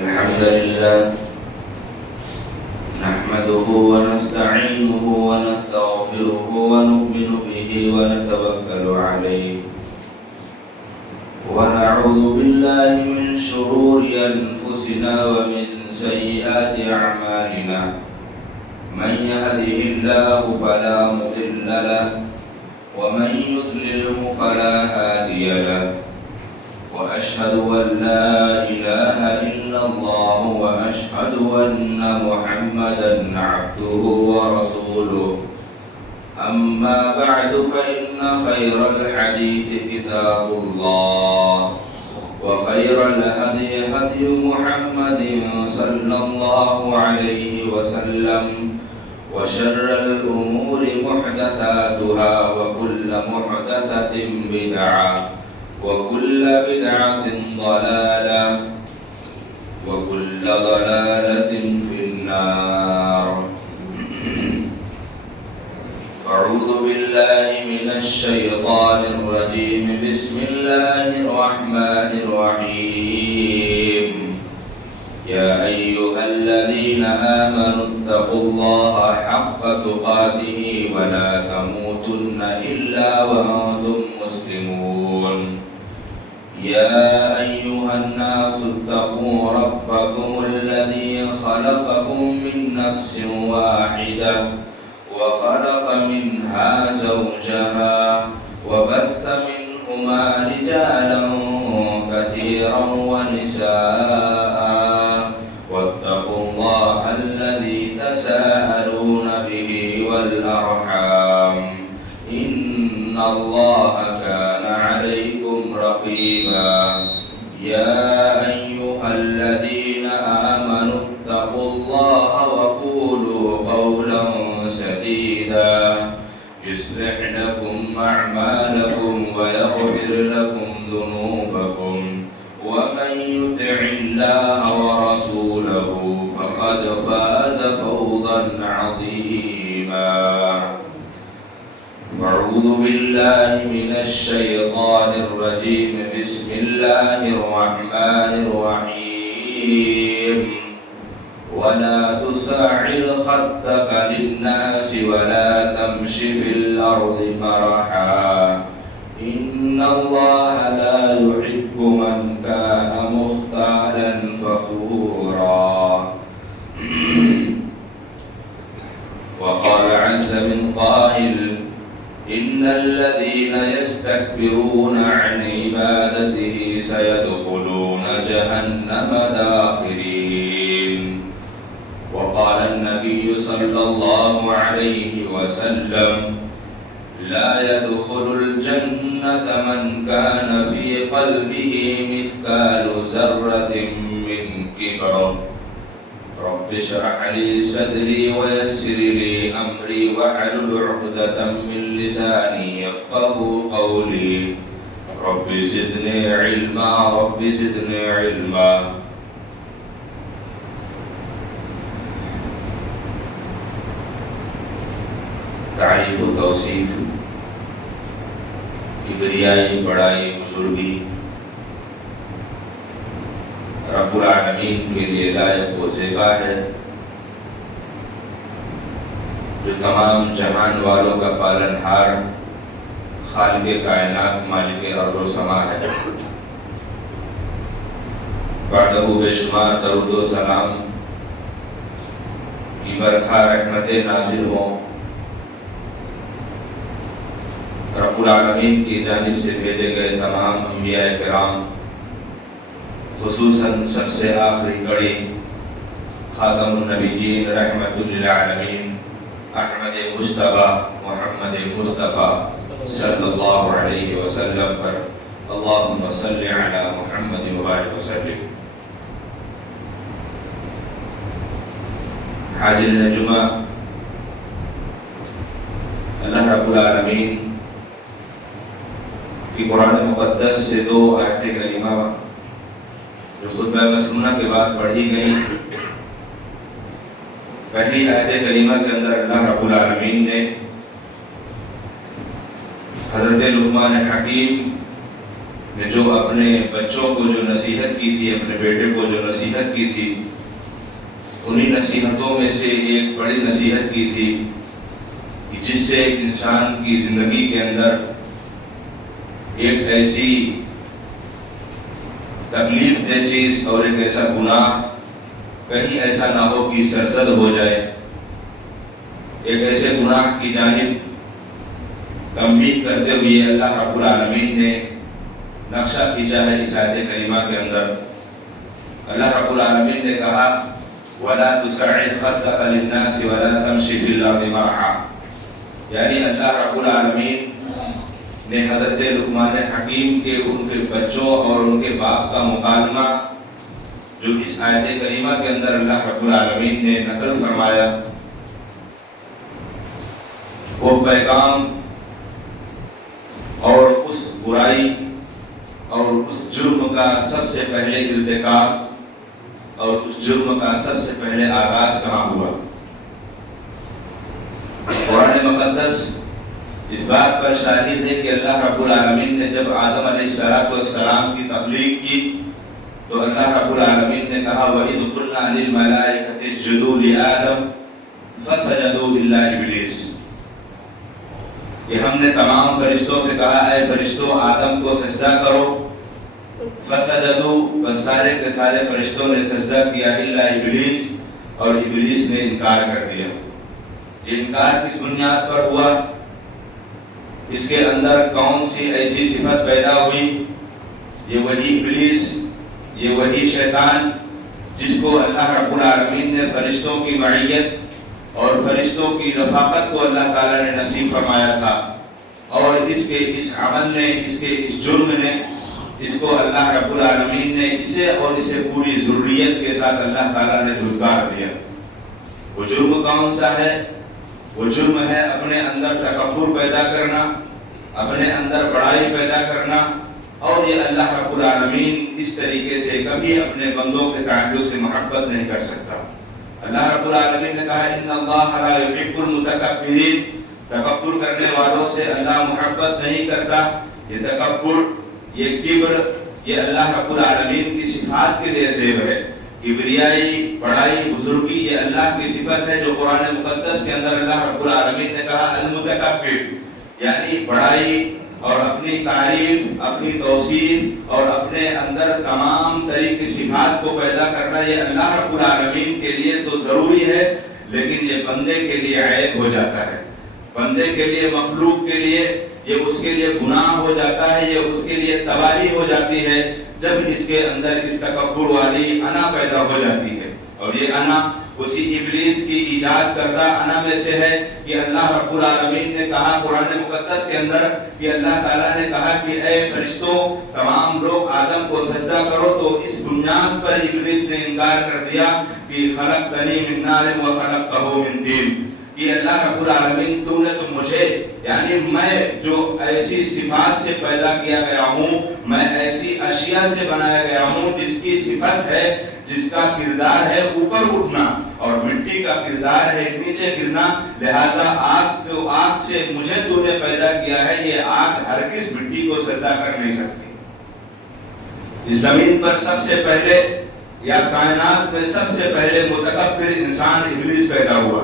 الحمد لله نحمده ونستعينه ونستغفره ونؤمن به ونتوكل عليه ونعوذ بالله من شرور أنفسنا ومن سيئات أعمالنا من يهده الله فلا مضل له ومن يضلله فلا هادي له وأشهد أن لا إله إلا الله وأشهد أن محمدا عبده ورسوله أما بعد فإن خير الحديث كتاب الله وخير الهدي هدي محمد صلى الله عليه وسلم وشر الأمور محدثاتها وكل محدثة بدعة وكل بدعة ضلالة وكل ضلالة في النار. أعوذ بالله من الشيطان الرجيم. بسم الله الرحمن الرحيم. يا أيها الذين آمنوا اتقوا الله حق تقاته ولا تموتن إلا وأنتم مسلمون. يا أيها الناس اتقوا ربكم الذي خلقكم من نفس واحدة وخلق منها زوجها وبث منهما رجالا كثيرا ونساء واتقوا الله الذي تساءلون به والأرحام إن الله كان عليكم رقيبا. يا أيها الذين آمنوا اتقوا الله وقولوا قولا سديدا يصلح لكم أعمالكم ويغفر لكم ذنوبكم ومن يطع الله ورسوله فقد فاز فوزا عظيما. أعوذ بالله من الشيطان الرجيم. بسم الله الرحمن الرحيم. ولا تصعر خدك للناس ولا تمش في الأرض مرحا إن الله لا يحب من كان مختالا فخورا. وقال عز من قائل إن الذين يستكبرون عن عبادته سيدخلون جهنم داخرين. وقال النبي صلى الله عليه وسلم لا يدخل الجنة من كان في قلبه مثقال ذرة من كبر. رب اشرح لي صدري ويسر لي أمري واحلل عقدة من لساني يفقهوا قولي. رب زدني علما رب زدني علما. تعریف و توصیف کبریائی بڑائی بزرگی رب العالمین کے لیے لائق و زیبا ہے جو تمام جہان والوں کا پالن ہار خالق کائنات مالک ارض و سما ہے. بعدہ بے شمار درود و سلام کی برکھا رحمت نازل ہوں رب العالمین کی جانب سے بھیجے گئے تمام انبیاء کرام خصوصاً سب سے آخری کڑی خاتم النبیین رحمت للعالمین احمد مجتبی محمد مصطفیٰ صلی اللہ علیہ وسلم پر اللہم صلی علی محمد وآلہ وسلم. حاضرین جمعہ، اللہ رب العالمین کی قرآن مقدس سے دو آیت کریمہ جو خطبہ مسنونہ کے بعد پڑھی گئی. پہلی آیت کریمہ کے اندر اللہ رب العالمین نے حضرت لقمان حکیم نے جو اپنے بچوں کو جو نصیحت کی تھی، اپنے بیٹے کو جو نصیحت کی تھی، انہی نصیحتوں میں سے ایک بڑی نصیحت کی تھی کہ جس سے انسان کی زندگی کے اندر ایک ایسی تکلیف دہ چیز اور ایک ایسا گناہ کہیں ایسا نہ ہو کہ سرزد ہو جائے، ایک ایسے گناہ کی جانب تنبیہ کرتے ہوئے اللہ رب العالمین نے نقشہ کھینچا ہے اس آیت کریمہ کے اندر۔ اللہ رب العالمین نے کہا وَلَا تُسَعِّرْ خَدَّكَ لِلنَّاسِ وَلَا تَمْشِ فِي الْأَرْضِ مَرَحًا، یعنی اللہ رب العالمین نے حضرت لقمان حکیم کے ان کے بچوں اور ان کے باپ کا مکالمہ جو اس آیت کریمہ کے اندر اللہ رب العالمین نے نقل فرمایا، وہ پیغام اور اس برائی اور اس جرم کا سب سے پہلے ارتکاب اور اس جرم کا سب سے پہلے آغاز کہاں ہوا؟ قرآن مقدس اس بات پر شاہد ہے کہ اللہ رب العالمین نے جب آدم علیہ السلام کی تخلیق کی تو اللہ رب العالمین نے کہا وَإِذْ قُلْنَا لِلْمَلَائِكَةِ اسْجُدُوا لِآدَمَ فَسَجَدُوا إِلَّا إِبْلِيسَ، کہ ہم نے تمام فرشتوں سے کہا اے فرشتوں آدم کو سجدہ کرو، فَسَجَدُوا، بس سارے کے سارے فرشتوں نے سجدہ کیا إِلَّا إِبْلِيسَ، اور ابلیس نے انکار کر دیا۔ یہ انکار کس بنیاد پر ہوا؟ اس کے اندر کون سی ایسی صفت پیدا ہوئی؟ یہ وہی ابلیس، یہ وہی شیطان جس کو اللہ رب العالمین نے فرشتوں کی معیت اور فرشتوں کی رفاقت کو اللہ تعالیٰ نے نصیب فرمایا تھا، اور اس کے اس عمل نے، اس کے اس جرم نے، اس کو اللہ رب العالمین نے اسے اور اسے پوری ذریت کے ساتھ اللہ تعالیٰ نے دھتکار دیا۔ وہ جرم کون سا ہے؟ وہ جرم ہے اپنے اندر تکبر پیدا کرنا، اپنے اندر بڑائی پیدا کرنا، اور یہ اللہ رب العالمین اس طریقے سے کبھی اپنے بندوں کے تعلق سے محبت نہیں کر سکتا۔ اللہ رب العالمین نے کہا ان اللہ لا يحب المتکبرین، تکبر کرنے والوں سے اللہ محبت نہیں کرتا۔ یہ تکبر، یہ کبر، یہ اللہ رب العالمین کی صفات کے لیے زیب ہے۔ کبریائی، بڑائی، بزرگی یہ اللہ کی صفت ہے جو قرآن مقدس کے اندر اللہ رب العالمین نے کہا المتکبر، یعنی بڑائی اور اپنی تعریف، اپنی توصیف اور اپنے اندر تمام طریق کی صفات کو پیدا کرنا یہ اللہ رب العالمین کے لیے تو ضروری ہے، لیکن یہ بندے کے لیے عیب ہو جاتا ہے، بندے کے لیے، مخلوق کے لیے یہ اس کے لیے گناہ ہو جاتا ہے، یہ اس کے لیے تباہی ہو جاتی ہے جب اس کے اندر اس تکبر والی انا پیدا ہو جاتی ہے۔ اور یہ انا اسی ابلیس کی ایجاد کردہ انا میں سے ہے کہ اللہ رب العالمین نے کہا قرآن مقدس کے اندر کہ اللہ تعالیٰ نے کہا کہ اے فرشتوں تمام لوگ آدم کو سجدہ کرو، تو اس بنیاد پر ابلیس نے انکار کر دیا کہ خلقتنی من نار و خلقتہ من طین، کہ اللہ رب العالمین تو نے تو مجھے، یعنی میں جو ایسی صفات سے پیدا کیا گیا ہوں، میں ایسی اشیاء سے بنایا گیا ہوں جس کی صفت ہے، جس کا کردار ہے اوپر اٹھنا اور مٹی کا کردار ہے نیچے گرنا، لہذا آگ سے مجھے تو نے پیدا کیا ہے، یہ آگ ہرگز مٹی کو سجدہ کر نہیں سکتی۔ اس زمین پر سب سے پہلے یا کائنات میں سب سے پہلے متکبر انسان ابلیس پیدا ہوا،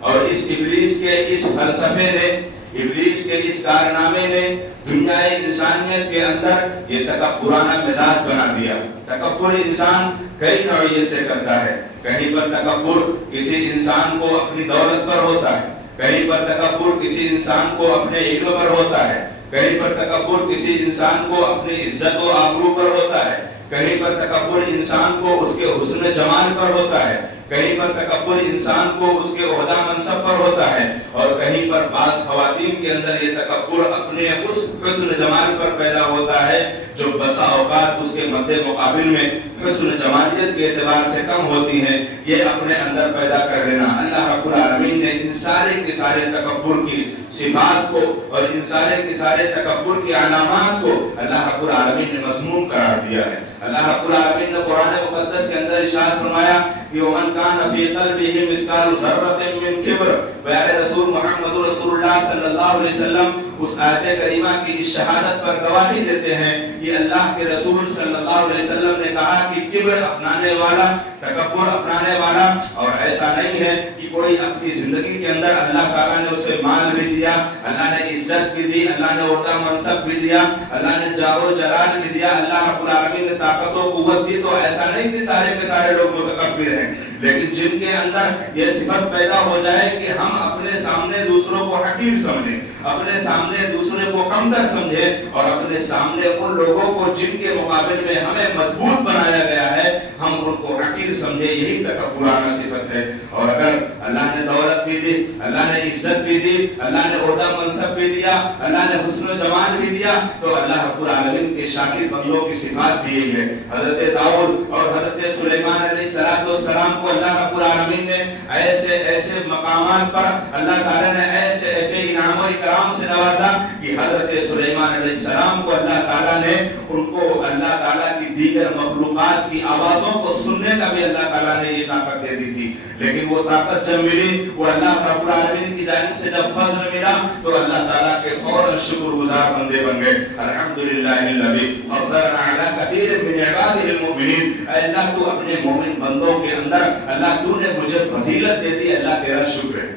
اور اس ابلیس کے اس فلسفے نے، ابلیس کے اس کارنامے نے دنیا انسانیت کے اندر یہ تکبرانہ مزاج بنا دیا۔ تکبر انسان کئی نوعیت سے کرتا ہے، کہیں پر تکبر کسی انسان کو اپنی دولت پر ہوتا ہے، کہیں پر تکبر کسی انسان کو اپنے علم پر ہوتا ہے، کہیں پر تکبر کسی انسان کو اپنی عزت و آبرو پر ہوتا ہے، کہیں پر تکبر انسان کو اس کے حسن جمال پر ہوتا ہے، کہیں پر تکبر انسان کو اس کے عہدہ منصب پر ہوتا ہے، اور کہیں پر بعض خواتین کے اندر یہ تکبر اپنے اس حسن جمال پر پیدا ہوتا ہے جو بسا اوقات اس کے مد مقابل میں حسن جمالیت کے اعتبار سے کم ہوتی ہیں، یہ اپنے اندر پیدا کر لینا۔ اللہ رب العالمین نے ان سارے کے سارے تکبر کی صفات کو اور ان سارے کے سارے تکبر کی علامات کو اللہ رب العالمین نے مذموم قرار دیا ہے۔ اللہ رب العالمین نے قرآن مقدس کے اندر ارشاد فرمایا کہ ومن کان فی قلبہ مثقال ذرۃ من کبر، پیارے رسول محمد رسول اللہ صلی اللہ علیہ وسلم اس آیت کریمہ کی اس شہادت پر گواہی دیتے ہیں کہ اللہ کے رسول صلی اللہ علیہ وسلم نے کہا کہ کبر اپنانے والا، تکبر اپنانے والا، اور ایسا نہیں ہے کہ کوئی اپنی زندگی کے اندر اللہ تعالیٰ نے اسے مال بھی دیا، اللہ نے عزت بھی دی، اللہ نے عہدہ منصب بھی دیا، اللہ نے جاہ و جلال بھی دیا، اللہ رب العالمین نے طاقت و قوت دی، تو ایسا نہیں کہ سارے کے سارے لوگ متکبر ہیں، لیکن جن کے اندر یہ صفت پیدا ہو جائے کہ ہم اپنے سامنے دوسروں کو حقیر سمجھیں، اپنے سامنے دوسرے کو کمتر سمجھیں، اور اپنے سامنے ان لوگوں کو جن کے مقابل میں ہمیں مضبوط بنایا گیا ہے ہم ان کو حقیر سمجھیں، یہی تکبرانہ صفت ہے۔ اور اگر اللہ نے دولت بھی دی، اللہ نے عزت بھی دی، اللہ نے عہدہ منصب بھی دیا، اللہ نے حسن و جمال بھی دیا، تو اللہ رب العالمین کے شاکر بندوں کی صفات بھی یہی ہے۔ حضرت داؤد اور حضرت سلیمان علیہ السلام کو اللہ رب العالمین نے ایسے ایسے مقامات پر اللہ تعالیٰ نے ایسے ایسے انعام و اکرام سے نوازا کہ حضرت سلیمان علیہ السلام کو اللہ تعالیٰ نے ان کو اللہ تعالیٰ کی دیگر مخلوقات کی آوازوں کو سننے کا بھی اللہ تعالیٰ نے یہ طاقت دے دی تھی، لیکن وہ طاقت جب ملی، وہ اللہ رب العالمین کی جانب سے جب فضل ملا تو اللہ تعالیٰ کے فوراً شکر گزار بندے بن گئے۔ الحمدللہ الذی فضلنا علی کثیر من عبادہ المؤمنین، اے اللہ تو اپنے مومن بندوں کے اندر اللہ تو نے مجھے فضیلت دے دی، اللہ تیرا شکر ہے۔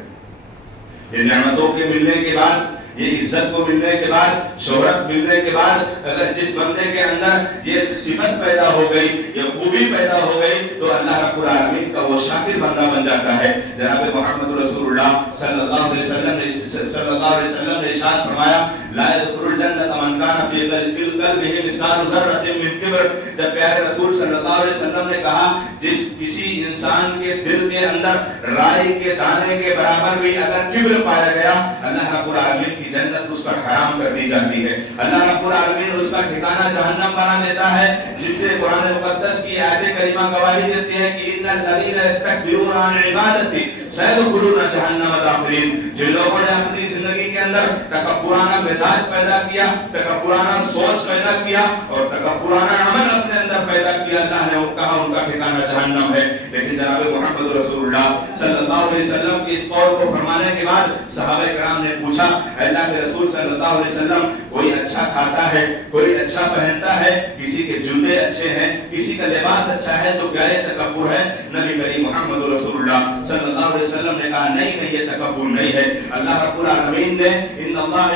یہ نعمتوں کے ملنے کے بعد، یہ عزت کو ملنے کے بعد، شہرت ملنے کے بعد اگر جس بندے کے اندر یہ صفت پیدا ہو گئی، یہ خوبی پیدا ہو گئی، تو اللہ رب العالمین کا وہ شاکر بندہ بن جاتا ہے۔ جناب محمد رسول اللہ صلی اللہ علیہ وسلم نے ارشاد فرمایا لا يدخل الجنة من كان في قلبه مثقال ذرة من کبر۔ جب پیارے رسول صلی اللہ علیہ وسلم نے کہا جس کسی انسان کے دل کے اندر رائی کے دانے کے برابر بھی اگر کبر پایا گیا، اللہ رب العالمین کی جنت اس پر حرام کر دی جاتی ہے، اللہ رب العالمین اس کا ٹھکانہ جہنم بنا دیتا ہے، جس سے قرآن مقدس کی آیت کریمہ گواہی دیتی ہے کہ ان الذین یستکبرون عن عبادتی سیدخلون جہنم داخرین۔ جن لوگوں نے اپنی زندگی کے اندر تکبرانہ مزاج پیدا کیا، تکبرانہ سوچ پیدا کیا اور تکبرانہ عمل اپنے اندر پیدا کیا، اللہ نے ان کا ٹھکانہ جہنم ہے۔ لیکن جناب محمد رسول اللہ صلی اللہ علیہ وسلم کی اس قول کو فرمانے کے بعد صحابہ کرام نے پوچھا اللہ کے رسول صلی اللہ علیہ وسلم کوئی اچھا کھاتا ہے، کوئی اچھا پہنتا ہے، کسی کے جوتے اچھے ہیں، کسی کا لباس اچھا ہے، تو کیا یہ تکبر ہے؟ نبی کریم محمد رسول اللہ صلی اللہ علیہ وسلم نے کہا نہیں، یہ تکبر نہیں ہے۔ اللہ رب العالمین نے ان اللہ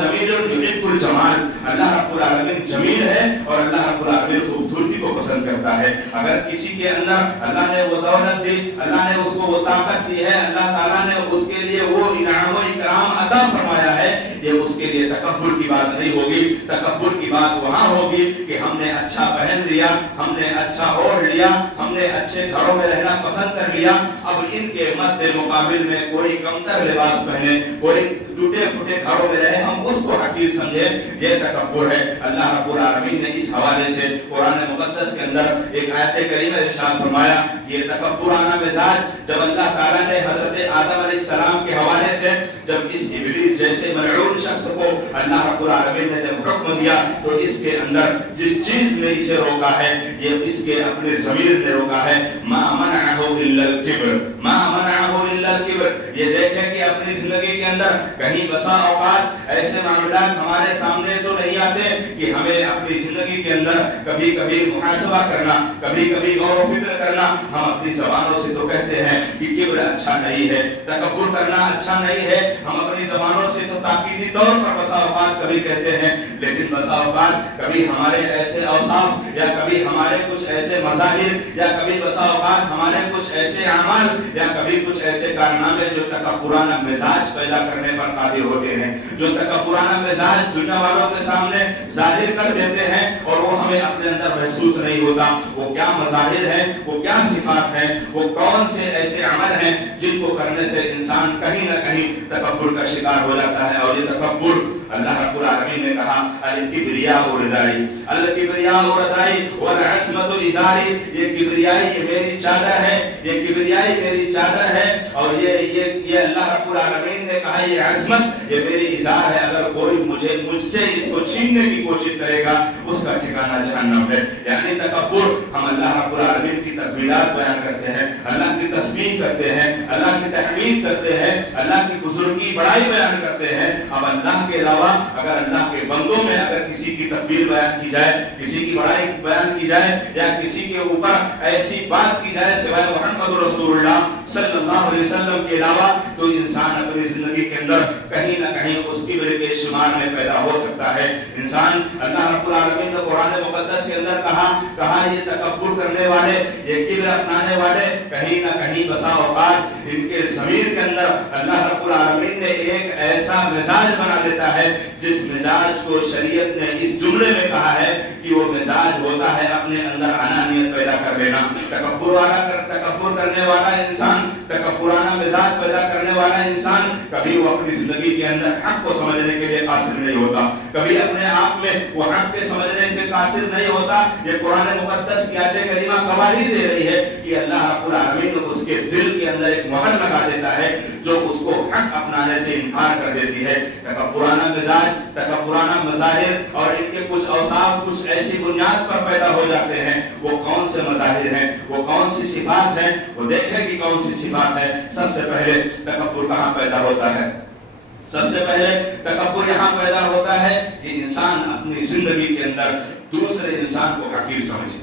جمیل یحب الجمال، اللہ رب العالمین جمیل ہے اور اللہ رب العالمین خوبصورتی کو پسند کرتا ہے۔ اگر کسی کے اندر اللہ نے وہ دولت دی، اللہ نے اس کو وہ طاقت دی ہے، اللہ تعالیٰ نے اس کے لیے وہ انعام و اکرام عطا فرمایا ہے، یہ اس کے لیے تکبر کی بات نہیں ہوگی۔ تکبر کی بات وہاں ہوگی کہ ہم نے اچھا پہن لیا، ہم نے اچھا اوڑھ لیا، ہم نے اچھے گھروں میں رہنا پسند کر لیا، اب ان کے مد مقابل میں کوئی کمتر لباس پہنے، کوئی ٹوٹے پھوٹے گھروں میں رہے، ہم اس کو حقیر سمجھے، یہ تکبر ہے۔ اللہ رب العالمین نے اس حوالے سے قرآن مقدس کے اندر ایک آیت کریمہ ارشاد فرمایا، یہ تکبرانہ مزاج جب اللہ تعالیٰ نے حضرت آدم علیہ السلام کے حوالے سے جب اس ابلیس جیسے ملعون شخص کو اللہ رب العالمین نے جب حکم دیا تو اس کے اندر جس چیز نے اسے روکا ہے، یہ اس کے اپنے ضمیر نے روکا ہے، ما منعہ الا الکبر، ما منعہ الا الکبر۔ یہ دیکھیں کہ اپنی زندگی کے اندر کہیں بسا اوقات ایسے معاملات ہمارے سامنے تو نہیں آتے کہ ہمیں اپنی زندگی کے اندر کبھی کبھی محاسبہ کرنا، کبھی کبھی غور و فکر کرنا، ہم اپنی زبانوں سے تو کہتے ہیں کہ کبر اچھا نہیں ہے، تکبر کرنا اچھا نہیں ہے، ہم اپنی زبانوں سے تو تاکیدی طور پر بسا اوقات کبھی کہتے ہیں، لیکن بسا اوقات کبھی ہمارے ایسے اوصاف یا کبھی ہمارے کچھ ایسے مظاہر یا کبھی بسا اوقات ہمارے کچھ ایسے اعمال یا کبھی کچھ ایسے کارنامے جو تکبرانہ مزاج پیدا کرنے پر قادر ہوتے ہیں، جو تکبرانہ مزاج دنیا والوں کے سامنے ظاہر کر دیتے ہیں اور وہ ہمیں اپنے اندر محسوس نہیں ہوتا۔ وہ کیا مظاہر ہیں، وہ کیا صفات ہیں، وہ کون سے ایسے عمل ہیں جن کو کرنے سے انسان کہیں نہ کہیں تکبر کا شکار ہو جاتا ہے۔ اور یہ تکبر اللہ رب العالمین نے کہا الکبریاء ردائی، الکبریاء ردائی والعصمت ازاری، یہ کبریائی یہ میری چادر ہے، یہ کبریائی میری چادر ہے، اور یہ اللہ رب العالمین نے کہا یہ عصمت یہ میری ازار ہے، اگر کوئی مجھ سے اس کو چھیننے کی کوشش کرے گا اس کا ٹھکانہ جہنم ہے۔ یعنی تکبر، ہم اللہ رب العالمین کی تقبیرات بیان کرتے ہیں، اللہ کی تسبیح کرتے ہیں, اللہ کی تحمید کرتے ہیں, اللہ کی بزرگی بڑائی بیان کرتے ہیں. اب اللہ کے علاوہ اگر اللہ کے بندوں میں اگر کسی کی تکبیر بیان کی جائے, کسی کی بڑائی بیان کی جائے, یا کسی کے اوپر ایسی بات کی جائے سوائے محمد رسول اللہ صلی اللہ علیہ وسلم کے علاوہ, تو انسان اپنی زندگی کے اندر کہیں نہ کہیں اس کبر کے شمار میں پیدا ہو سکتا ہے. انسان, اللہ رب العالمین نے قرآن مقدس کے اندر کہا یہ تکبر کرنے والے, یہ کبر اپنانے والے, کہیں نہ کہیں بسا اوقات ان کے ضمیر کے اندر اللہ رب العالمین نے ایک ایسا مزاج بنا دیتا ہے جس مزاج کو شریعت نے اس جملے میں کہا ہے کہ وہ مزاج ہوتا ہے اپنے اندر انانیت پیدا کر لینا. تکبر کرنے والا انسان, تکبرانہ مزاج پیدا کرنے والا انسان کبھی وہ اپنی زندگی کے اندر حق کو سمجھنے کے لیے قاصر نہیں ہوتا, کبھی اپنے آپ میں وہ حق کے سمجھنے کے قاصر نہیں ہوتا. یہ قرآن مقدس کی آیت کریمہ گواہی دے رہی ہے کہ اللہ رب العالمین اس کے دل کے اندر ایک مہر لگا دیتا ہے جو اس کو حق اپنانے سے انکار کر دیتی ہے. تکبرانہ مزاج, تکبرانہ مظاہر اور ان کے کچھ اوصاف کچھ ایسی بنیاد پر پیدا ہو جاتے ہیں. وہ کون سے مظاہر ہیں, وہ کون سی صفات ہیں, وہ دیکھیں کہ کون سی صفات ہے. سب سے پہلے تکبر کہاں پیدا ہوتا ہے؟ سب سے پہلے تکبر یہاں پیدا ہوتا ہے کہ انسان اپنی زندگی کے اندر دوسرے انسان کو حقیر سمجھے.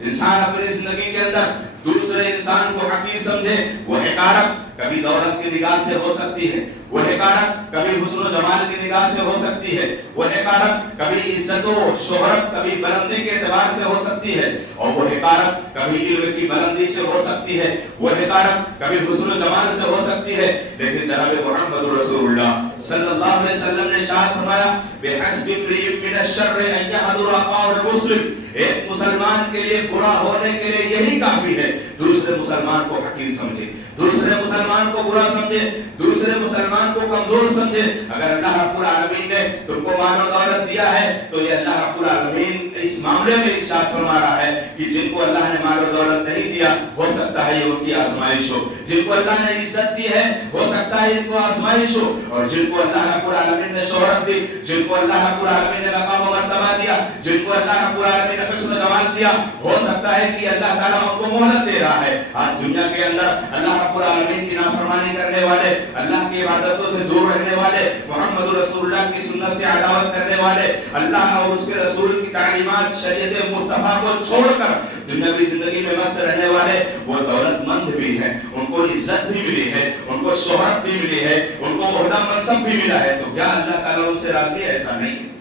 انسان اپنی زندگی کے اندر دوسرے انسان کو حقیر سمجھے. وہ حقارت کبھی دولت کی نگاہ سے ہو سکتی ہے, وہ حقارت کبھی حسن و جمال کی نگاہ سے ہو سکتی ہے, وہ حقارت کبھی عزت و شہرت, کبھی بلندی کے اعتبار سے ہو سکتی ہے, اور وہ حقارت کبھی علم کی بلندی سے ہو سکتی ہے, وہ حقارت کبھی حسن و جمال سے ہو سکتی ہے. لیکن جناب محمد رسول اللہ صلی اللہ علیہ وسلم نے ارشاد فرمایا بِحَسْبِ امْرِئٍ مِّنَ الشَّرِّ أَن يَحْضُرَ أَخَاهُ الْمُسْلِمَ, ایک مسلمان کے لیے برا ہونے کے لیے یہی کافی ہے دوسرے مسلمان کو حقیر سمجھے, دوسرے مسلمان کو برا سمجھے, دوسرے مسلمان کو کمزور سمجھے. اگر اللہ رب العالمین نے تم کو مال و دولت دیا ہے تو یہ اللہ رب العالمین اس معاملے میں ارشاد فرما رہا ہے کہ جن کو اللہ نے مال و دولت نہیں دیا ہو سکتا ہے یہ ان کی آزمائش ہو, جن کو اللہ نے عزت دی ہے ہو سکتا ہے ان کو آزمائش ہو, اور جن کو اللہ رب العالمین نے شہرت دی, جن کو اللہ رب العالمین نے مقام و مرتبہ دیا, جن کو اللہ رب العالمین نے حسن و جمال دیا, ہو سکتا ہے کہ اللہ تعالیٰ ان کو مہلت دے رہا ہے. آج دنیا کے اندر اللہ رب العالمین کی نافرمانی کرنے والے, اللہ کی عبادتوں سے دور رہنے والے, محمد رسول اللہ کی سنت سے عداوت کرنے والے, اللہ اور اس کے رسول کی تعلیمات شریعت مصطفیٰ کو چھوڑ کر دنیاوی زندگی میں مست رہنے والے, وہ دولت مند بھی ہیں, ان کو عزت بھی ملی ہے, ان کو شہرت بھی ملی ہے, ان کو عہدہ منصب بھی ملا ہے, تو کیا اللہ تعالیٰ ان سے راضی ہے؟ ایسا نہیں ہے,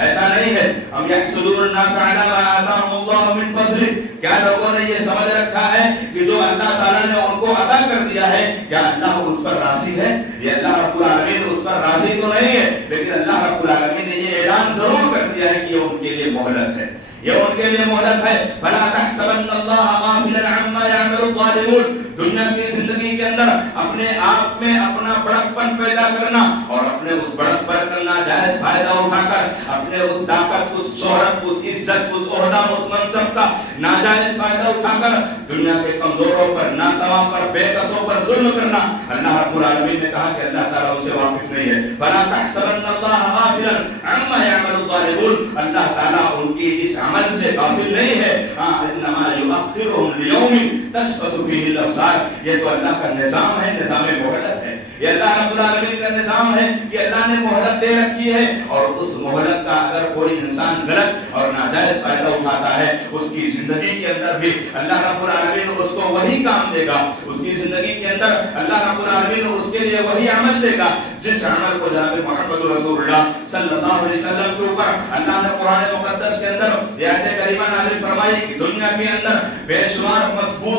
ایسا نہیں ہے. ہم یحسدون الناس علی ما آتاهم اللہ من فضل, کیا لوگوں نے یہ سمجھ رکھا ہے کہ جو اللہ تعالیٰ نے ان کو عطا کر دیا ہے کیا اللہ اس پر راضی ہے؟ یہ اللہ رب العالمین اس پر راضی تو نہیں ہے, لیکن اللہ رب العالمین نے یہ اعلان ضرور کر دیا ہے کہ یہ ان کے لیے مہلت ہے, یہ ان کے لیے مہلت ہے. فلا تحسبن اللہ غافلا عما يعمل الظالمون, دنیا کی زندگی کے اندر اپنے آپ میں اپنا بڑکپن پیدا کرنا اور اپنے اس بڑک پر کرنا جائز فائدہ اٹھا کر اپنے اس طاقت, اس شہرت, اس عزت, اس عہدہ, اس منصب کا ناجائز فائدہ اٹھا کر دنیا کے کمزوروں پر, ناتواں پر, بے کسوں پر ظلم کرنا, اللہ رب العالمین نے کہا کہ اللہ تعالیٰ ان سے واقف نہیں ہے. فلا تحسبن اللہ غافلا عما يعمل الظالمون, اللہ تعالیٰ ان کی اس عمل سے غافل نہیں ہے. انما یؤخرهم لیوم تشخص فیہ الابصار, یہ تو اللہ کا نظام ہے, نظام مہلت ہے, یہ اللہ رب العالمین کا نظام ہے کہ اللہ نے مہلت دے رکھی ہے, اور اس مہلت کا اگر کوئی انسان غلط اور ناجائز فائدہ اٹھاتا ہے اس کی زندگی کے اندر بھی اللہ رب العالمین اس کو وہی کام دے گا, اس کی زندگی کے اندر اللہ رب العالمین اس کے لیے وہی عمل دے گا جس عمل کو جناب محمد رسول اللہ صلی اللہ علیہ وسلم کے اوپر اللہ نے قرآن مقدس کے اندر یہ آیت کریمہ نازل فرمائی کہ دنیا کے اندر بے شمار مضبوط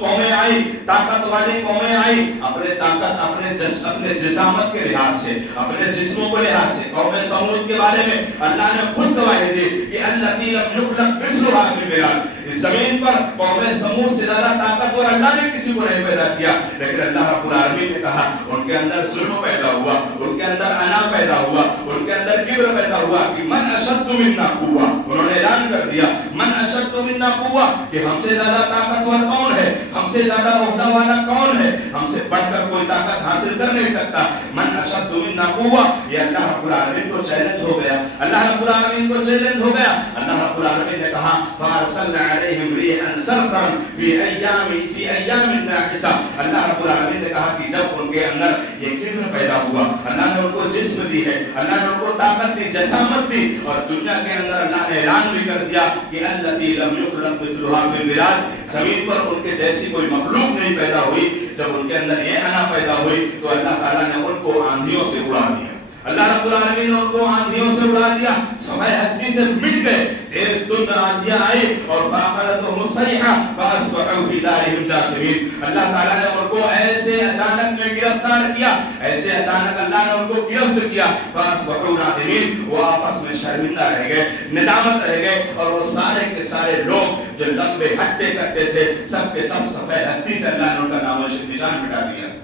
قومیں آئی, طاقت والی قومیں آئی, اپنے طاقت, اپنے جسامت کے لحاظ سے, اپنے جسموں کے لحاظ سے. قوم سمود کے بارے میں اللہ نے خود گواہی دی کہ الذی لم یخلق مثلها فی البلاد, اس زمین پر قوم سمود سے زیادہ طاقتور اللہ نے کسی کو نہیں پیدا کیا, لیکن اللہ رب العالمین نے کہا ان کے اندر ظلم پیدا ہوا, ان کے اندر انا پیدا ہوا, ان کے اندر کبر پیدا ہوا کہ من اشد منا قوہ, انہوں نے اعلان کر دیا من اشد منا قوہ, کہ ہم سے زیادہ طاقتور کون ہے, ہم سے زیادہ عہدہ والا کون ہے, ہم سے بڑھ کر کوئی طاقت حاصل کر نہیں سکتا. من اشد منا قوہ, یہ اللہ رب العالمین کو چیلنج ہو گیا, اللہ رب العالمین کو چیلنج ہو گیا. اللہ رب العالمین نے کہا فارسلنا علیہم ریحا صرصرا فی ایام ناحسہ. اللہ رب العالمین نے کہا کہ جب ان کے اندر یہ کبر پیدا ہوا، اللہ نے ان کو جسم دی ہے، اللہ نے ان کو طاقت دی، جسامت دی، اور دنیا کے اندر اللہ نے اعلان بھی کر دیا کہ التی لم یخلق مثلها فی البلاد، زمین پر ان کے جیسی کوئی مخلوق نہیں پیدا ہوئی. جب ان کے اندر یہ انا پیدا ہوئی تو اللہ تعالیٰ نے ان کو آندھیوں سے اڑا دیا. اللہ رب العالمین نے ان کو آندھیوں سے اڑا دیا، سمے ہستی سے مٹ گئے. تیز تند آندھیاں آئی اور فاخذتهم الصیحہ فاصبحوا فی دارہم جاثمین. اللہ تعالیٰ نے ان کو ایسے اچانک میں گرفتار کیا، ایسے اچانک اللہ نے ان کو گرفت کیا. فاصبحوا نادمین، وہ آپس میں شرمندہ رہ گئے، ندامت رہ گئے، اور وہ سارے کے سارے لوگ جو لمبے ہٹے کٹے تھے سب کے سب سفید ہستی سے اللہ نے ان کا نام و نشان مٹا دیا.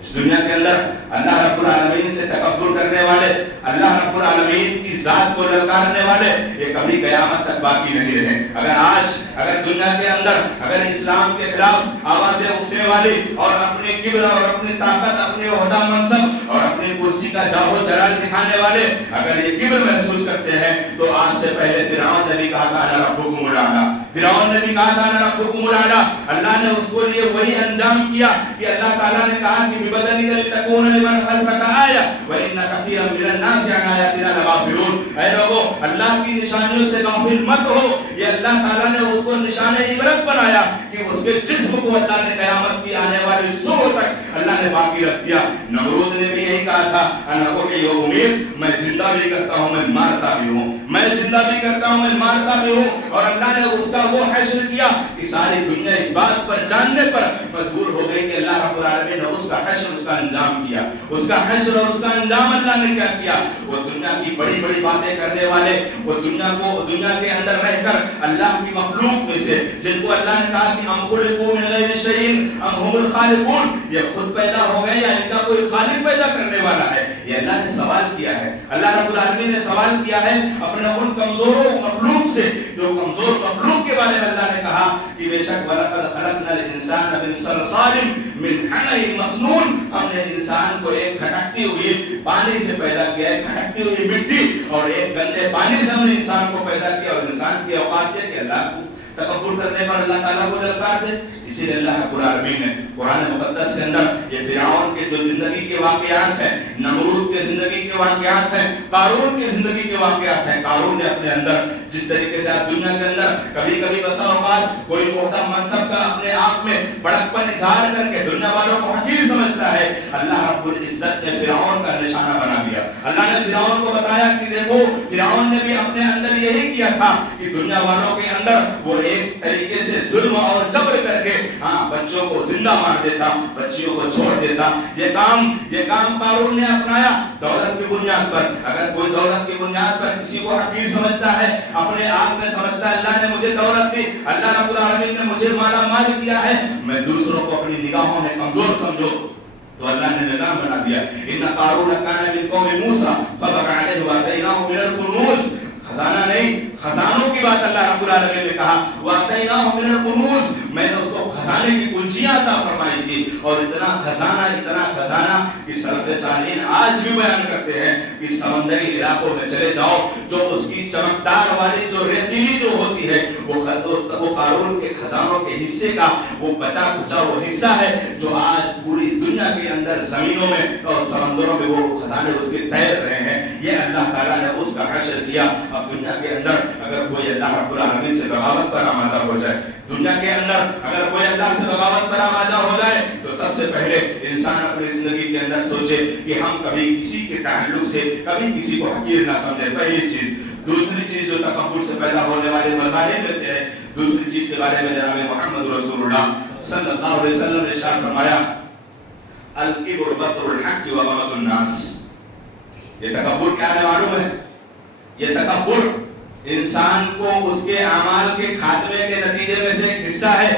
اس دنیا کے اندر اللہ رب العالمین سے تکبر کرنے والے، اللہ رب العالمین کی ذات کو للکارنے والے، یہ کبھی قیامت تک باقی نہیں رہے. اگر دنیا کے اندر اگر اسلام کے خلاف آوازیں اٹھنے والی اور اپنے کبر اور اپنی طاقت، اپنے عہدہ منصب اور اپنی کرسی کا جاہو جلال دکھانے والے اگر یہ کبر محسوس کرتے ہیں تو آج سے پہلے فرعون نے بھی کہا تھا انا ربکم الاعلی، فرعون نے بھی کہا تھا انا ربکم الاعلی. اللہ نے اس کو لیے وہی انجام کیا کہ اللہ تعالیٰ نے کہا کہ ببدنک لتکون لمن خلفک آیہ وان کثیرا من الناس عن آیاتنا لغافلون. اے لوگوں، اللہ کی نشانیوں سے غافل مت ہو. یہ اللہ تعالیٰ نے اس کو نشان عبرت بنایا کہ اس کے جسم کو اللہ نے قیامت کی آنے والی صبح تک اللہ نے باقی رکھ دیا. نمرود نے بھی یہی کہا تھا انا احیی و امیت، میں زندہ بھی کرتا ہوں، میں مارتا بھی ہوں، میں زندہ بھی کرتا ہوں، میں مارتا بھی ہوں. اور اللہ نے اس کا وہ حشر کیا کہ ساری دنیا اس بات پر جاننے پر مجبور ہو گئی کہ اللہ رب العالمین نے اس کا حشر، اس کا انجام کیا. اس کا حشر اور اس کا انجام اللہ نے کیا کیا؟ وہ دنیا کی بڑی بڑی باتیں کرنے والے، وہ دنیا کے اندر رہ کر اللہ کی مخلوق میں سے جن کو اللہ نے کہا کہ ام خلقوا من غیر شیء ام هم الخالقون، یہ خود پیدا ہو گئے یا ان کا کوئی خالق پیدا کرنے والا ہے؟ یہ اللہ نے سوال کیا ہے. اللہ رب العالمین نے سوال کیا ہے اپنے ان کمزور مخلوق سے. جو کمزور مخلوق کے بارے میں اللہ نے کہا کہ بے شک وَلَقَدْ خَلَقْنَا الْإِنسَانَ مِنْ صَلْصَالٍ مِنْ حَمَإٍ مَسْنُونٍ، ہم نے انسان کو ایک کھٹکتی ہوئی پانی سے پیدا کیا ہے، کھٹکتی ہوئی مٹی اور ایک گندے پانی سے ہم نے انسان کو پیدا کیا. اور انسان کی اوقات ہے کہ اللہ کو تکبر کرنے پر اللہ تعالیٰ کو للکار دے. اسی لیے اللہ رب العالمین نے قرآن مقدس کے اندر یہ فرعون کے جو زندگی کے واقعات ہیں، نمرود کے زندگی کے واقعات ہیں، قارون کی زندگی کے واقعات ہیں. قارون نے اپنے اندر جس طریقے سے آپ دنیا کے اندر کبھی کبھی بسا اوقات کوئی عہدہ منصب کا اپنے آپ میں بڑکپن اظہار کر کے دنیا والوں کو حقیر سمجھتا ہے، اللہ رب العزت نے فرعون کا نشانہ بنا دیا. اللہ نے فرعون کو بتایا کہ دیکھو فرعون نے بھی اپنے اندر یہی کیا تھا کہ دنیا والوں کے اندر وہ ایک طریقے سے ظلم اور جبر کر کے بچوں کو زندہ مار دیتا، بچیوں کو چھوڑ دیتا. یہ کام قارون نے اپنایا دولت کی بنیاد پر. اگر کوئی دولت کی بنیاد پر کسی کو حقیر سمجھتا ہے، اپنے آپ میں سمجھتا ہے اللہ نے مجھے دولت دی، اللہ رب العالمین نے مجھے مالا مال کیا ہے، میں دوسروں کو اپنی نگاہوں میں کمزور سمجھو، تو اللہ نے نظام بنا دیا. ان قارون کان من قوم موسیٰ فبغى علیہ وآتیناہ من الکنوز، خزانہ نہیں، خزانوں کی بات اللہ رب العالمین نے کہا. وآتیناہ من الکنوز، میں نے اس کو خزانے کی کنجیاں عطا فرمائی تھی. اور اتنا خزانہ کہ سلف صالحین آج بھی بیان کرتے ہیں کہ سمندری علاقوں میں چلے جاؤ، جو اس کی چمکدار والی جو ریتیلی جو ہوتی ہے وہ قارون کے خزانوں کے حصے کا وہ بچا کچا وہ حصہ ہے جو آج پوری دنیا کے اندر زمینوں میں اور سمندروں میں وہ خزانے اس کے تیر رہے ہیں. یہ اللہ تعالیٰ نے اس کا حشر کیا. اب دنیا کے اندر اگر کوئی اللہ رب العالمین سے بغاوت پر آمادہ ہو جائے، دنیا کے اندر اگر کوئی اللہ سے بغاوت پر آمادہ ہو جائے تو سب سے پہلے انسان اپنی زندگی کے اندر سوچے کہ ہم کبھی کسی کے تعلق سے کبھی کسی کو حقیر نہ سمجھے، پہلی چیز. دوسری چیز جو تکبر سے پیدا ہونے والے مظاہر میں سے ہے، دوسری چیز کے بارے میں جناب محمد رسول اللہ صلی اللہ علیہ وسلم نے ارشاد فرمایا الکبر بطر الحق وغمط الناس. یہ تکبر کیا ہے معلوم ہے؟ یہ تکبر انسان کو اس کے اعمال کے خاتمے کے نتیجے میں سے ایک حصہ ہے.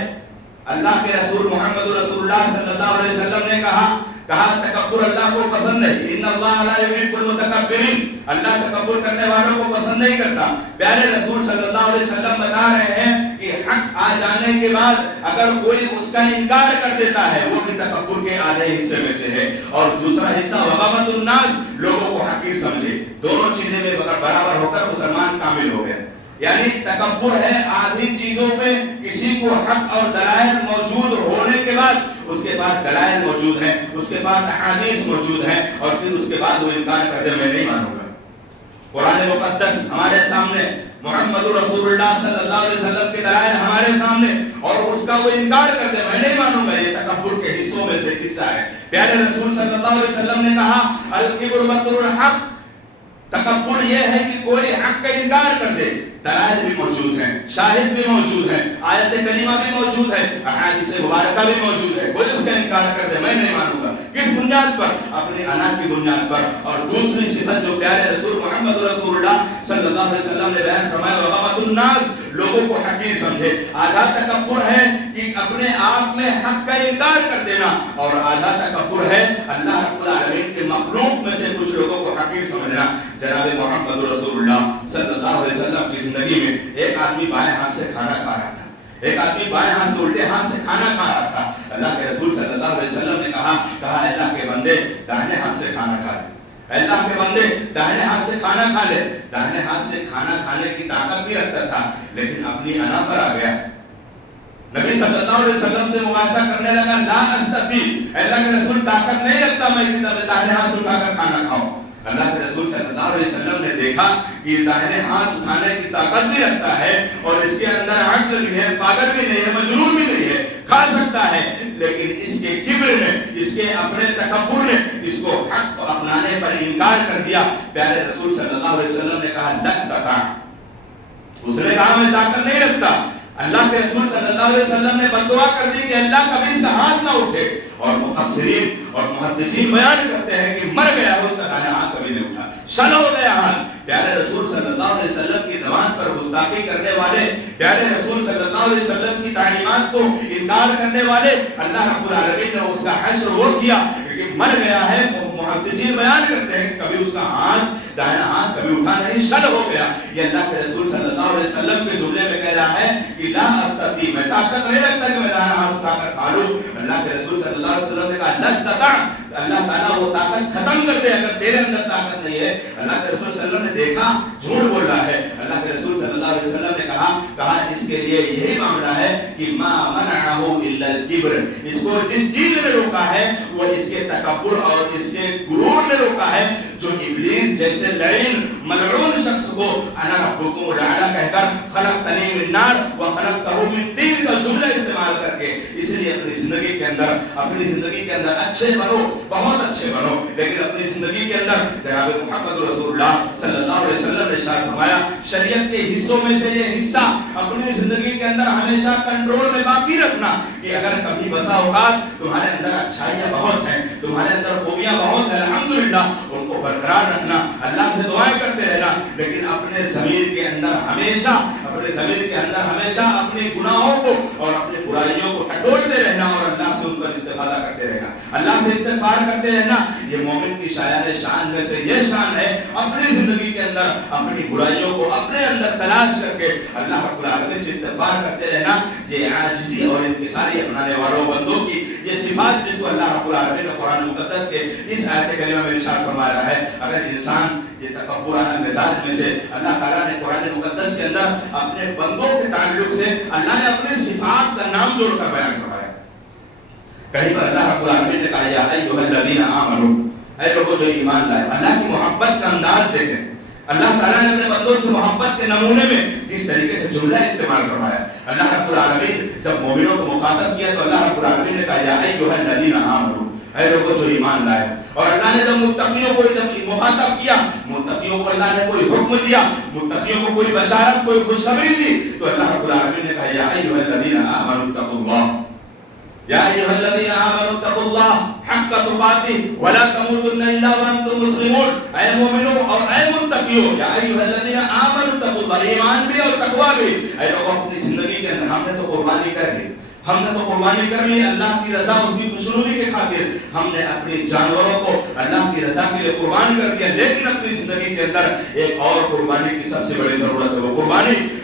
اللہ کے رسول محمد رسول اللہ صلی اللہ علیہ وسلم نے کہا تکبر اللہ کو پسند ہے. ان اللہ لا يحب المتکبرین، اللہ تکبر کرنے والوں کو پسند نہیں کرتا. پیارے رسول صلی اللہ علیہ وسلم بتا رہے ہیں کہ حق آ جانے کے بعد اگر کوئی اس کا انکار کر دیتا ہے وہ بھی تکبر کے آدھے حصے میں سے ہے. اور دوسرا حصہ وغمط الناس، لوگوں کو حقیر سمجھے. دونوں چیزیں میں برابر ہو کر مسلمان کامل ہو گئے. یعنی تکبر ہے آدھی چیزوں پہ کسی کو حق اور دلائل موجود ہونے کے بعد اس کے پاس دلائل موجود ہیں، اس کے پاس احادیث موجود ہیں، اور پھر اس کے بعد وہ انکار کر دے میں نہیں مانوں گا۔ قرآن مقدس ہمارے سامنے، محمد رسول اللہ صلی اللہ علیہ وسلم کے دلائل ہمارے سامنے، اور اس کا وہ انکار کر دے میں نہیں مانوں گا، یہ تکبر کے حصوں میں سے حصہ ہے۔ پیارے رسول صلی اللہ علیہ وسلم نے کہا الکبر بطر الحق، تکبر یہ ہے کہ کوئی حق کا انکار کر دے۔ دلائل بھی موجود ہیں، شاہد بھی موجود ہیں، آیت کریمہ بھی موجود ہے، احادیث مبارکہ بھی موجود ہے، کوئی اس کا انکار کر دے میں نہیں مانوں گا۔ کس بنیاد پر؟ اپنی انا کی بنیاد پر۔ اور دوسری صفت جو پیارے رسول محمد رسول اللہ صلی اللہ علیہ وسلم نے بیان فرمایا وغمۃ الناس، لوگوں کو حقیر سمجھے۔ آدھا تکبر ہے کہ اپنے آپ میں حق کا انکار کر دینا، اور آدھا تکبر ہے اللہ رب العالمین کے مخلوق میں سے کچھ لوگوں کو حقیر سمجھنا۔ جناب محمد رسول اللہ صلی اللہ علیہ وسلم کی زندگی میں ایک آدمی بائیں ہاتھ سے کھانا کھا رہا تھا، ایک آدمی بائیں ہاتھ سے الٹے ہاتھ سے کھانا کھا رہا تھا۔ اللہ کے رسول صلی اللہ علیہ وسلم نے کہا اللہ کے بندے داہنے ہاتھ سے کھانا کھا لے، اللہ کے بندے داہنے ہاتھ سے کھانا کھا لے۔ داہنے ہاتھ سے کھانا کھانے کی طاقت بھی رکھتا تھا، لیکن اپنی انا پر آ گیا۔ نبی صلی اللہ علیہ وسلم سے مباحثہ کرنے لگا لا استطیع، اللہ کے رسول طاقت نہیں رکھتا میں کہ داہنے ہاتھ سے اٹھا کر کھانا کھاؤں۔ اللہ کے رسول صلی اللہ علیہ وسلم نے دیکھا کہ داہنے ہاتھ اٹھانے کی طاقت بھی رکھتا ہے، اور اس کے اندر عقل بھی ہے، پاگل بھی نہیں ہے، مجنون بھی نہیں ہے، کھا سکتا ہے، لیکن اس کے کبر نے، اس کے اپنے تکبر نے اس کو حق کو اپنانے پر انکار کر دیا۔ پیارے رسول صلی اللہ علیہ وسلم نے کہا لستطاع، اس نے کہا میں طاقت نہیں رکھتا۔ اللہ کے رسول صلی اللہ علیہ وسلم نے بددعا کر دی کہ اللہ کبھی اس کا ہاتھ نہ اٹھے، اور مفسرین اور محدثین بیان کرتے ہیں کہ مر گیا ہے اس کا داہنا ہاتھ کبھی نہیں اٹھا، شل ہو گیا ہاتھ۔ پیارے رسول صلی اللہ علیہ وسلم کی زبان پر گستاخی کرنے والے، پیارے رسول صلی اللہ علیہ وسلم کی تعلیمات کو انکار کرنے والے، اللہ رب العالمین نے اس کا حشر وہ کیا کہ مر گیا ہے۔ محدثین بیان کرتے ہیں کہ کبھی اس کا ہاتھ داہنا ہاتھ کبھی اٹھا نہیں، شل ہو گیا۔ یہ اللہ کے رسول صلی اللہ علیہ وسلم کے جملے میں کہہ رہا ہے کہ لا استطیع، میں طاقت نہیں رکھتا کہ میں داہنا ہاتھ اٹھا کر کھا لوں۔ اللہ کے رسول صلی اللہ علیہ وسلم نے کہا لستطاع، اللہ تعالیٰ وہ طاقت ختم کر دے اگر تیرے اندر طاقت نہیں ہے۔ اللہ کے رسول صلی اللہ علیہ وسلم نے دیکھا جھوٹ بول رہا ہے۔ اللہ کے رسول صلی اللہ علیہ وسلم نے کہا اس کے لیے یہی معاملہ ہے کہ ما منعہ الا الکبر، اس کو جس چیز نے روکا ہے وہ اس کے تکبر اور اس کے غرور نے روکا ہے، جو ابلیس جیسے لعین ملعون شخص کو انا ربکم الاعلی کہہ کر خلقتنی من نار وخلقتہ من طین کا جملہ استعمال کر کے، اس لیے اپنی زندگی کے اندر اچھے بنو، بہت اچھے بنو، لیکن اپنی زندگی کے اندر جناب محمد رسول اللہ صلی اللہ علیہ وسلم نے ارشاد فرمایا شریعت کے حصوں میں سے یہ حصہ اپنی زندگی کے اندر ہمیشہ کنٹرول میں باقی رکھنا، کہ اگر کبھی بسا اوقات تمہارے اندر اچھائیاں بہت ہیں، تمہارے اندر خوبیاں بہت ہیں، الحمدللہ ان کو برقرار رکھنا، اللہ سے دعائیں کرتے رہنا، لیکن اپنے ضمیر کے اندر ہمیشہ اپنے گناہوں کو اور اپنی برائیوں کو ٹٹولتے رہنا، اور اللہ سے ان پر استفادہ کرتے رہنا، اللہ سے استغفار کرتے رہنا۔ یہ مومن کی شان میں سے یہ شان ہے، اپنی زندگی کے اندر اپنی برائیوں کو اپنے اندر تلاش کر کے اللہ رب العالمین سے استغفار کرتے رہنا۔ یہ عاجزی اور انکساری اپنانے والوں بندوں کی یہ صفات جس کو اللہ رب العالمین نے قرآن مقدس کے اس آیت کریمہ میں ارشاد فرمایا ہے، اگر انسان یہ تکبرانہ مزاج میں سے اللہ تعالیٰ نے قرآن مقدس کے اندر اپنے بندوں کے تعلق سے اللہ نے اپنے صفات کا نام جوڑ کر بیان فرمایا۔ کہیں پر اللہ رب العالمین نے کہا یا ایھا الذین آمنوا، اے لوگوں جو ایمان لائے۔ اللہ کی محبت کا انداز دیکھیں، اللہ تعالیٰ نے اپنے بندوں سے محبت کے نمونے میں کس طریقے سے جملہ استعمال فرمایا۔ اللہ رب العالمین جب مومنوں کو مخاطب کیا تو اللہ رب العالمین نے کہا یا ایھا الذین آمنوا، اے لوگوں جو ایمان لائے۔ اور اللہ نے جب متقیوں کو مخاطب کیا، متقیوں کو اللہ نے کوئی حکم دیا، متقیوں کو کوئی بشارت، کوئی خوشخبری دی، تو اللہ رب العالمین نے کہا یا ایھا الذین آمنوا اتقوا اللہ، یا ایھا الذین آمنوا اتقوا اللہ حق تقاتہ ولا تموتن الا وانتم مسلمون۔ اے مومنوں اور اے متقیوں، یا ایھا الذین آمنوا اتقوا اللہ، ایمان بھی اور تقویٰ بھی۔ اے لوگوں اپنی زندگی کے اندر ہم نے تو قربانی کر لی، کر لی اللہ کی رضا، اس کی خوشنودی کے خاطر ہم نے اپنی جانوروں کو اللہ کی رضا کے لیے قربان کر دیا، لیکن اپنی زندگی کے اندر ایک اور قربانی کی سب سے بڑی ضرورت ہے، وہ قربانی